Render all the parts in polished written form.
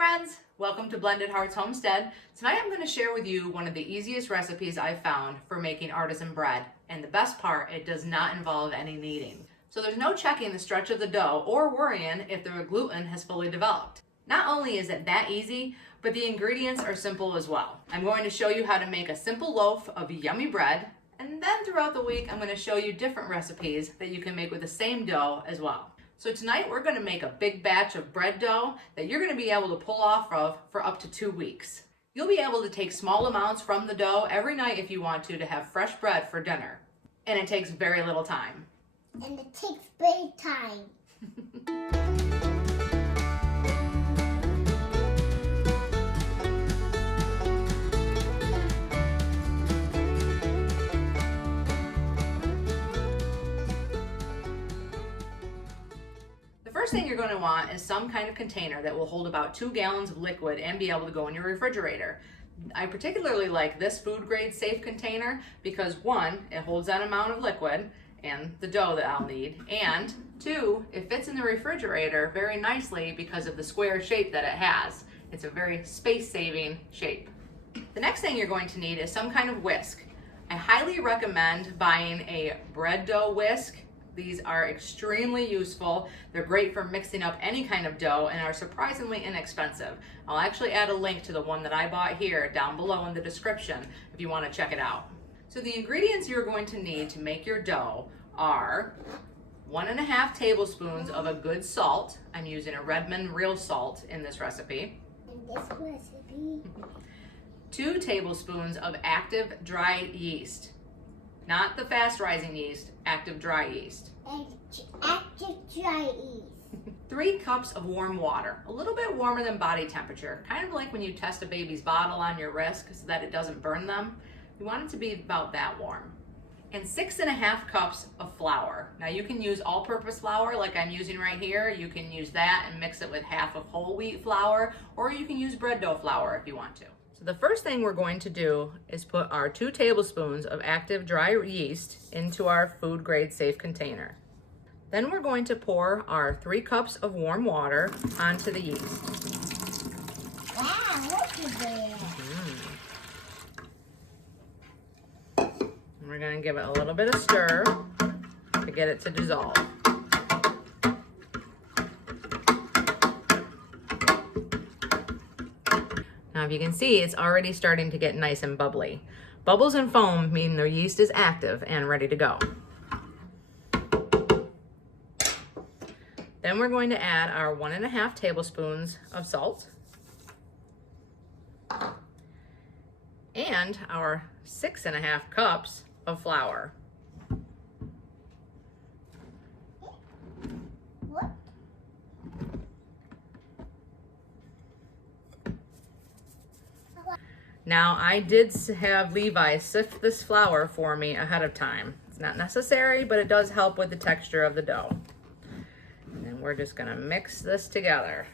friends, welcome to Blended Hearts Homestead. Tonight I'm going to share with you one of the easiest recipes I've found for making artisan bread. And the best part, it does not involve any kneading. So there's no checking the stretch of the dough or worrying if the gluten has fully developed. Not only is it that easy, but the ingredients are simple as well. I'm going to show you how to make a simple loaf of yummy bread, and then throughout the week I'm going to show you different recipes that you can make with the same dough as well. So tonight we're going to make a big batch of bread dough that you're going to be able to pull off of for up to 2 weeks. You'll be able to take small amounts from the dough every night if you want to have fresh bread for dinner. And it takes very little time. And it takes big time. The first thing you're going to want is some kind of container that will hold about 2 gallons of liquid and be able to go in your refrigerator. I particularly like this food grade safe container because 1, it holds that amount of liquid and the dough that I'll need, and 2, it fits in the refrigerator very nicely because of the square shape that it has. It's a very space saving shape. The next thing you're going to need is some kind of whisk. I highly recommend buying a bread dough whisk. These are extremely useful. They're great for mixing up any kind of dough and are surprisingly inexpensive. I'll actually add a link to the one that I bought here down below in the description if you want to check it out. So the ingredients you're going to need to make your dough are 1.5 tablespoons of a good salt. I'm using a Redmond real salt in this recipe. In this recipe. 2 tablespoons of active dry yeast. Not the fast rising yeast, active dry yeast. Active dry yeast. 3 cups of warm water, a little bit warmer than body temperature, kind of like when you test a baby's bottle on your wrist so that it doesn't burn them. You want it to be about that warm. And 6.5 cups of flour. Now you can use all-purpose flour like I'm using right here. You can use that and mix it with half of whole wheat flour, or you can use bread dough flour if you want to. So the first thing we're going to do is put our 2 tablespoons of active dry yeast into our food grade safe container. Then we're going to pour our 3 cups of warm water onto the yeast. Wow, look at that. And we're going to give it a little bit of stir to get it to dissolve. Now if you can see, it's already starting to get nice and bubbly. Bubbles and foam mean the yeast is active and ready to go. Then we're going to add our 1.5 tablespoons of salt and our 6.5 cups of flour. What? Now I did have Levi sift this flour for me ahead of time. It's not necessary, but it does help with the texture of the dough. And then we're just gonna mix this together.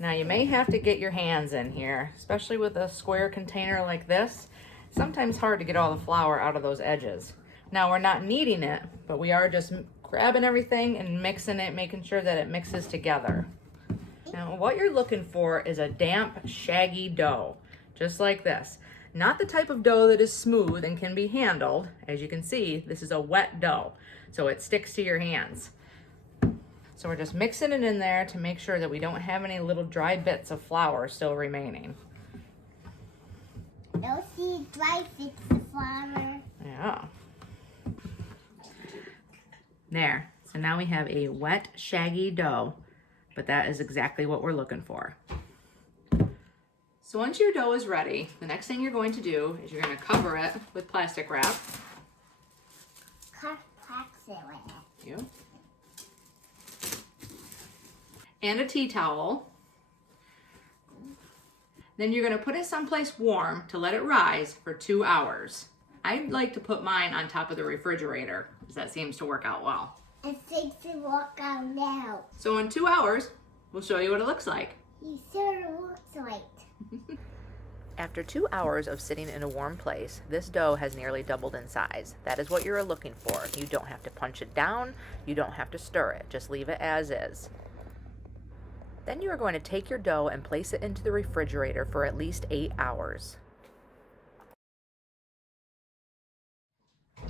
Now you may have to get your hands in here, especially with a square container like this. It's sometimes hard to get all the flour out of those edges. Now we're not kneading it, but we are just grabbing everything and mixing it, making sure that it mixes together. Now what you're looking for is a damp, shaggy dough, just like this. Not the type of dough that is smooth and can be handled. As you can see, this is a wet dough, so it sticks to your hands. So we're just mixing it in there to make sure that we don't have any little dry bits of flour still remaining. Don't see dry bits of flour. Yeah. There. So now we have a wet, shaggy dough, but that is exactly what we're looking for. So once your dough is ready, the next thing you're going to do is you're going to cover it with plastic wrap. Cut plastic wrap. You. And a tea towel. Then you're going to put it someplace warm to let it rise for 2 hours. I like to put mine on top of the refrigerator because that seems to work out well. It seems to work out now. So in 2 hours, we'll show you what it looks like. You sure looks like. After 2 hours of sitting in a warm place, this dough has nearly doubled in size. That is what you're looking for. You don't have to punch it down, you don't have to stir it, just leave it as is. Then you are going to take your dough and place it into the refrigerator for at least 8 hours.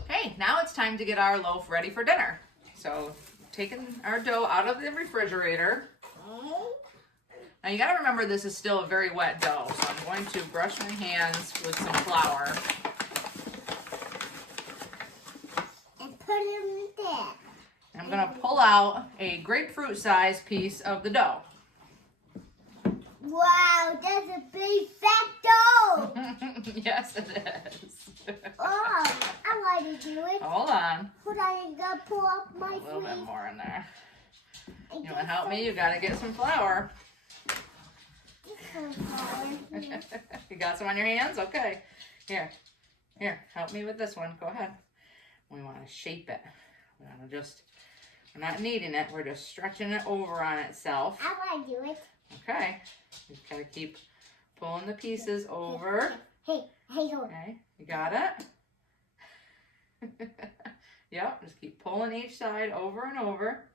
Okay, now it's time to get our loaf ready for dinner. So, taking our dough out of the refrigerator. Now you gotta remember this is still a very wet dough, so I'm going to brush my hands with some flour. And put it in there. I'm gonna pull out a grapefruit sized piece of the dough. Wow, that's a big fat dough. Yes, it is. Oh, I want to do it. Hold on. Hold on, I'm gonna pull up my A little bit sleeve. more in there. You wanna help me? You gotta get some flour. You got some on your hands? Okay. Here, help me with this one. Go ahead. We want to shape it. We're not kneading it. We're just stretching it over on itself. I want to do it. Okay. Just gotta keep pulling the pieces over. Hey, hold. Okay. You got it? Yep. Just keep pulling each side over and over.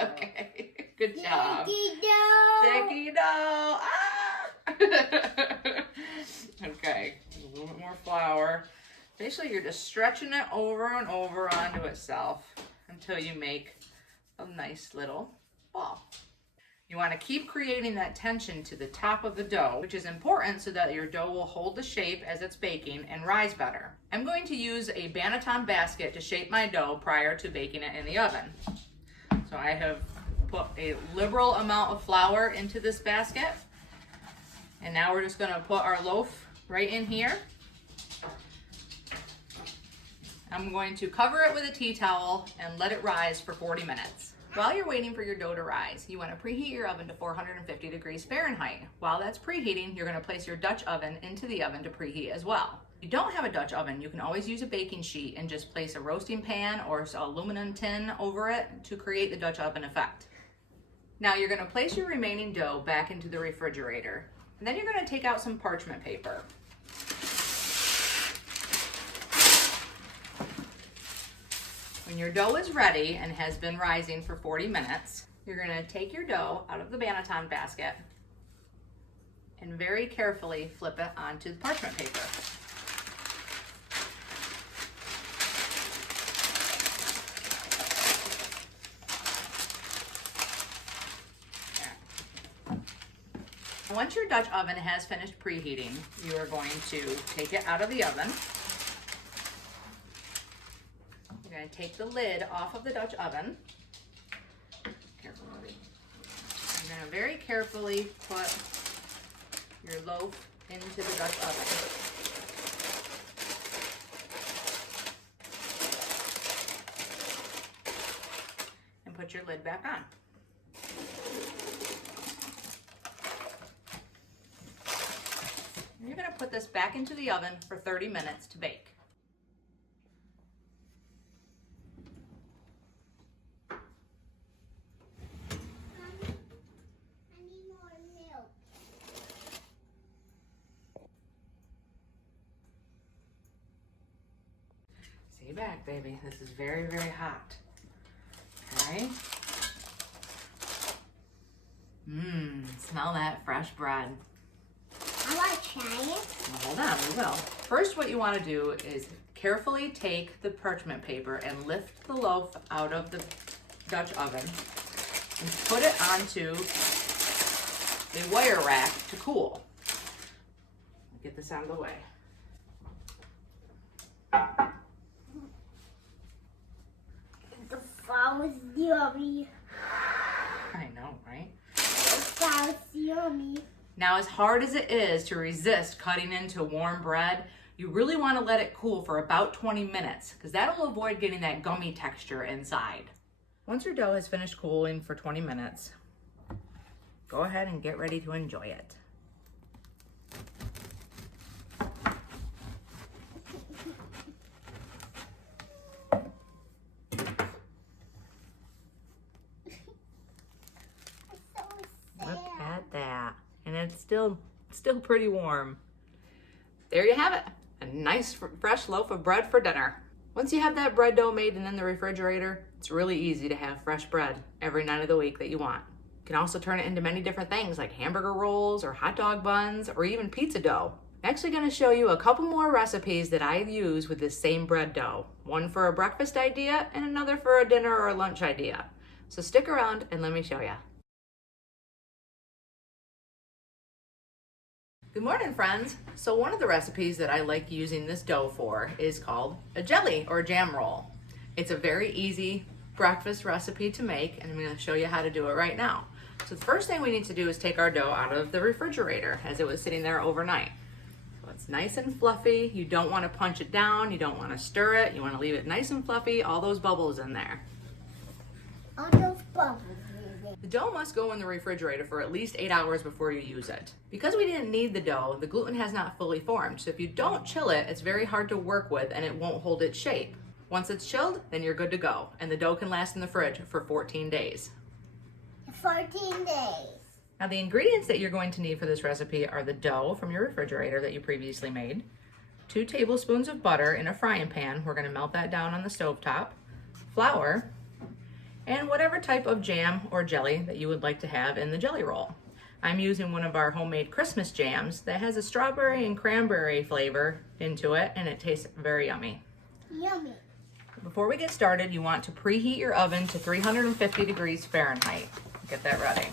Okay. Good job. Sticky dough. Ah! Okay. A little bit more flour. Basically, you're just stretching it over and over onto itself until you make a nice little ball. You want to keep creating that tension to the top of the dough, which is important so that your dough will hold the shape as it's baking and rise better. I'm going to use a banneton basket to shape my dough prior to baking it in the oven. So I have put a liberal amount of flour into this basket. And now we're just going to put our loaf right in here. I'm going to cover it with a tea towel and let it rise for 40 minutes. While you're waiting for your dough to rise, you want to preheat your oven to 450 degrees Fahrenheit. While that's preheating, you're going to place your Dutch oven into the oven to preheat as well. If you don't have a Dutch oven, you can always use a baking sheet and just place a roasting pan or an aluminum tin over it to create the Dutch oven effect. Now you're going to place your remaining dough back into the refrigerator. And then you're going to take out some parchment paper. When your dough is ready and has been rising for 40 minutes, you're going to take your dough out of the banneton basket and very carefully flip it onto the parchment paper. Once your Dutch oven has finished preheating, you are going to take it out of the oven. You're going to take the lid off of the Dutch oven. Careful, Marie. You're going to very carefully put your loaf into the Dutch oven. And put your lid back on. You're going to put this back into the oven for 30 minutes to bake. Stay back, baby. This is very, very hot. Okay. Smell that fresh bread. I want to try it. Well, hold on, we will. First, what you want to do is carefully take the parchment paper and lift the loaf out of the Dutch oven and put it onto a wire rack to cool. Get this out of the way. The fall is yummy. I know, right? The fall is yummy. Now, as hard as it is to resist cutting into warm bread, you really want to let it cool for about 20 minutes because that'll avoid getting that gummy texture inside. Once your dough has finished cooling for 20 minutes, go ahead and get ready to enjoy it. it's still pretty warm. There you have it, a nice fresh loaf of bread for dinner. Once you have that bread dough made and in the refrigerator, it's really easy to have fresh bread every night of the week that you want. You can also turn it into many different things like hamburger rolls or hot dog buns or even pizza dough. I'm actually going to show you a couple more recipes that I use with this same bread dough. One for a breakfast idea and another for a dinner or a lunch idea. So stick around and let me show you. Good morning, friends. So one of the recipes that I like using this dough for is called a jelly or jam roll. It's a very easy breakfast recipe to make, and I'm going to show you how to do it right now. So the first thing we need to do is take our dough out of the refrigerator as it was sitting there overnight. So it's nice and fluffy. You don't want to punch it down. You don't want to stir it. You want to leave it nice and fluffy, all those bubbles in there. All those bubbles. The dough must go in the refrigerator for at least 8 hours before you use it. Because we didn't knead the dough, the gluten has not fully formed. So if you don't chill it, it's very hard to work with and it won't hold its shape. Once it's chilled, then you're good to go. And the dough can last in the fridge for 14 days. 14 days. Now the ingredients that you're going to need for this recipe are the dough from your refrigerator that you previously made, 2 tablespoons of butter in a frying pan. We're going to melt that down on the stovetop, flour, and whatever type of jam or jelly that you would like to have in the jelly roll. I'm using one of our homemade Christmas jams that has a strawberry and cranberry flavor into it, and it tastes very yummy. Yummy. Before we get started, you want to preheat your oven to 350 degrees Fahrenheit. Get that ready.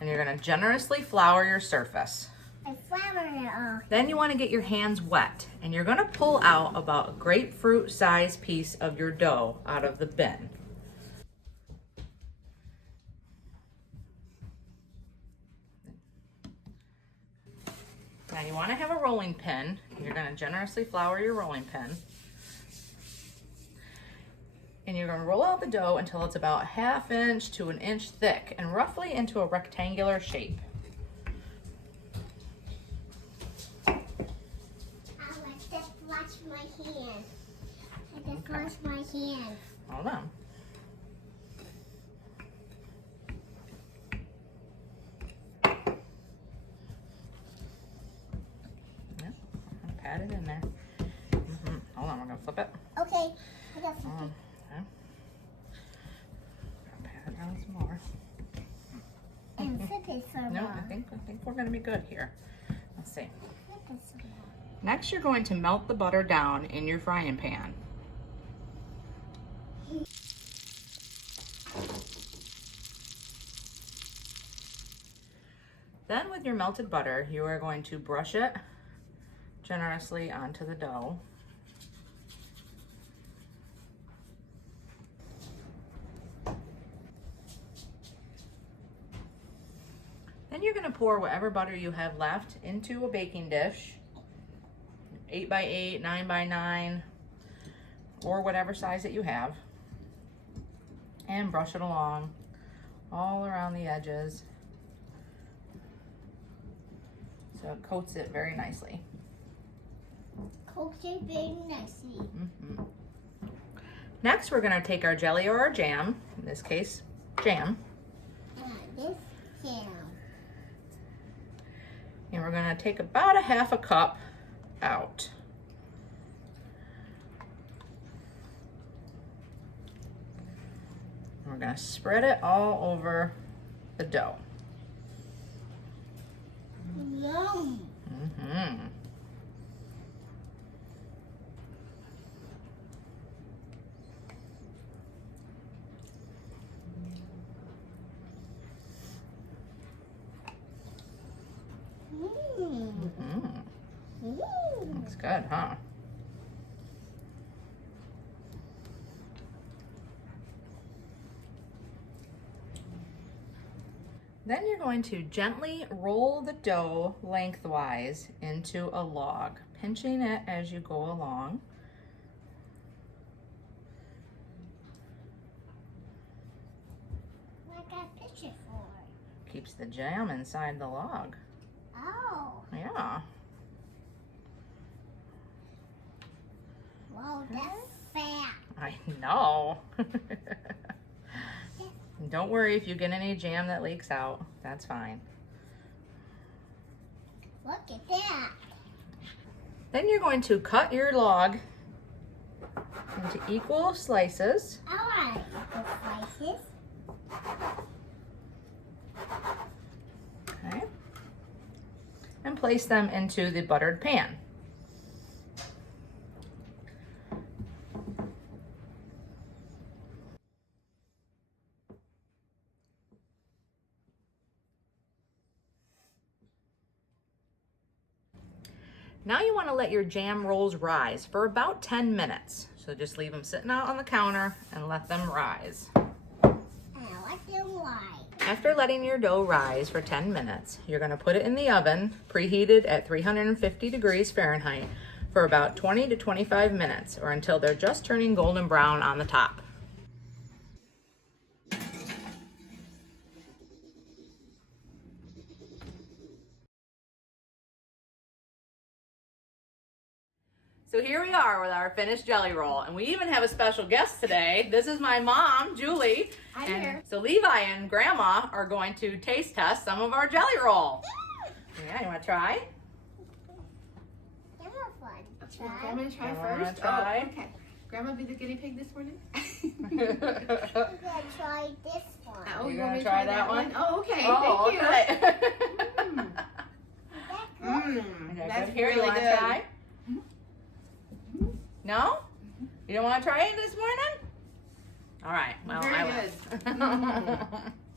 And you're going to generously flour your surface. I flour it all. Then you want to get your hands wet, and you're going to pull out about a grapefruit size piece of your dough out of the bin. Now you want to have a rolling pin. You're going to generously flour your rolling pin. And you're going to roll out the dough until it's about 1/2 inch to 1 inch thick and roughly into a rectangular shape. I like to wash my hands. I just wash my hands. Hold on. Yep, pat it in there. Hold on, we're going to flip it. Okay. I got some. Okay. Pat it down some more. And flip it for No, more. I think we're going to be good here. Let's see. Flip it some more. Next, you're going to melt the butter down in your frying pan. Then with your melted butter, you are going to brush it generously onto the dough. Then you're going to pour whatever butter you have left into a baking dish, 8x8, 9x9, or whatever size that you have, and brush it along all around the edges so it coats it very nicely. Coat it very nicely. Next, we're going to take our jelly or our jam, in this case, jam, This jam. and we're going to take about 1/2 cup out. We're going to spread it all over the dough. Yum. Looks good, huh? Then you're going to gently roll the dough lengthwise into a log, pinching it as you go along. What got picture for? Keeps the jam inside the log. Oh. Yeah. Wow, that's fat. I know. Don't worry if you get any jam that leaks out. That's fine. Look at that. Then you're going to cut your log into equal slices. I want equal slices. Okay. And place them into the buttered pan. Now you want to let your jam rolls rise for about 10 minutes. So just leave them sitting out on the counter and let them rise. And I let them rise. After letting your dough rise for 10 minutes, you're going to put it in the oven, preheated at 350 degrees Fahrenheit, for about 20 to 25 minutes, or until they're just turning golden brown on the top. So here we are with our finished jelly roll, and we even have a special guest today. This is my mom, Julie. Hi and there. So Levi and Grandma are going to taste test some of our jelly roll. Yeah, you want to try? They're more fun. I'm going to try Grandma wanna first. try? Oh, okay. Grandma be the guinea pig this morning? I'm gonna try this one. Oh, You you gonna want me to try that one? Oh, okay. Oh, Thank okay. you. Is that good? Okay, That's good. Here, really you want to good. try? No? You don't want to try it this morning? All right. Well, Very I will. good.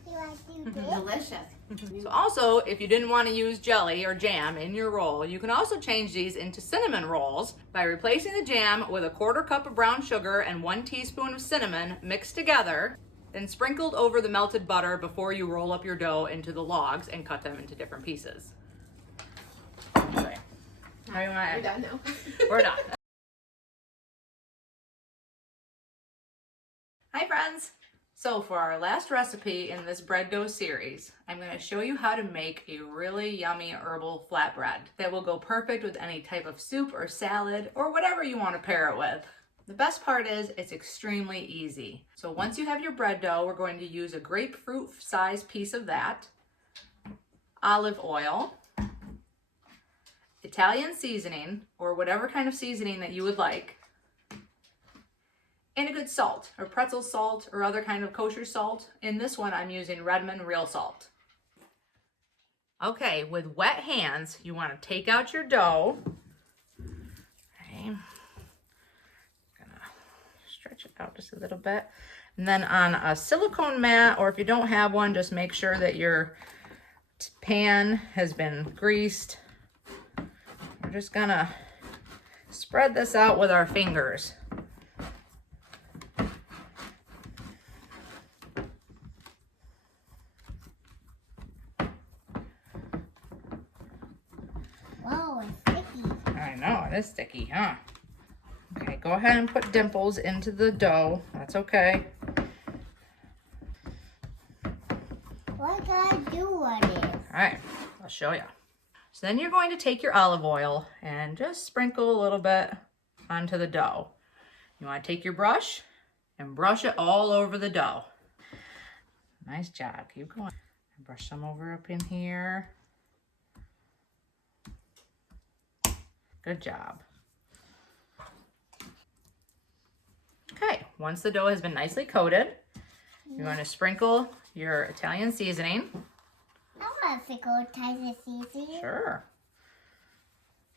You want to do this? Delicious. So also, if you didn't want to use jelly or jam in your roll, you can also change these into cinnamon rolls by replacing the jam with a 1/4 cup of brown sugar and 1 teaspoon of cinnamon mixed together, then sprinkled over the melted butter before you roll up your dough into the logs and cut them into different pieces. Okay. How do you want We're to done now. We're done. Hi friends! So for our last recipe in this bread dough series, I'm going to show you how to make a really yummy herbal flatbread that will go perfect with any type of soup or salad or whatever you want to pair it with. The best part is it's extremely easy. So once you have your bread dough, we're going to use a grapefruit size piece of that, olive oil, Italian seasoning or whatever kind of seasoning that you would like, and a good salt or pretzel salt or other kind of kosher salt. In this one, I'm using Redmond real salt. Okay, with wet hands, you want to take out your dough. Okay. Gonna stretch it out just a little bit. And then on a silicone mat, or if you don't have one, just make sure that your pan has been greased. We're just gonna spread this out with our fingers. Whoa, it's sticky. I know, it is sticky, huh? Okay, go ahead and put dimples into the dough. That's okay. What can I do with it? All right, I'll show you. So then you're going to take your olive oil and just sprinkle a little bit onto the dough. You want to take your brush and brush it all over the dough. Nice job, keep going. Brush some over up in here. Good job. Okay, once the dough has been nicely coated, you're going to sprinkle your Italian seasoning. I want to pickle Italian seasoning. Sure.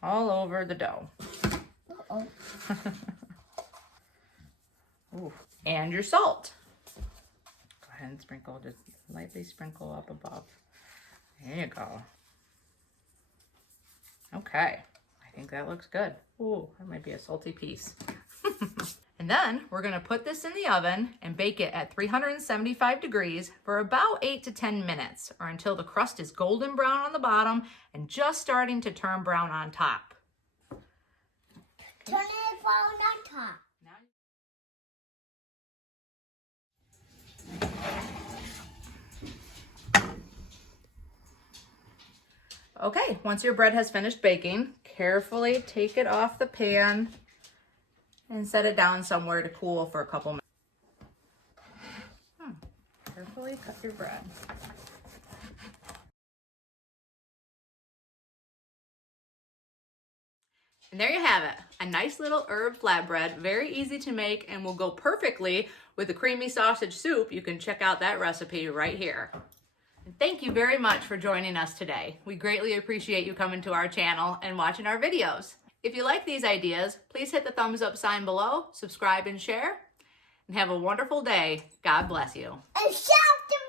All over the dough. Uh-oh. Ooh. And your salt. Go ahead and sprinkle, just lightly sprinkle up above. There you go. Okay. I think that looks good. Ooh, that might be a salty piece. And then we're going to put this in the oven and bake it at 375 degrees for about 8 to 10 minutes, or until the crust is golden brown on the bottom and just starting to turn brown on top. Turn it brown on top. Okay, once your bread has finished baking, carefully take it off the pan and set it down somewhere to cool for a couple minutes. Carefully cut your bread. And there you have it, a nice little herb flatbread, very easy to make and will go perfectly with the creamy sausage soup. You can check out that recipe right here. And thank you very much for joining us today. We greatly appreciate you coming to our channel and watching our videos. If you like these ideas, please hit the thumbs up sign below, subscribe and share, and have a wonderful day. God bless you. And shout to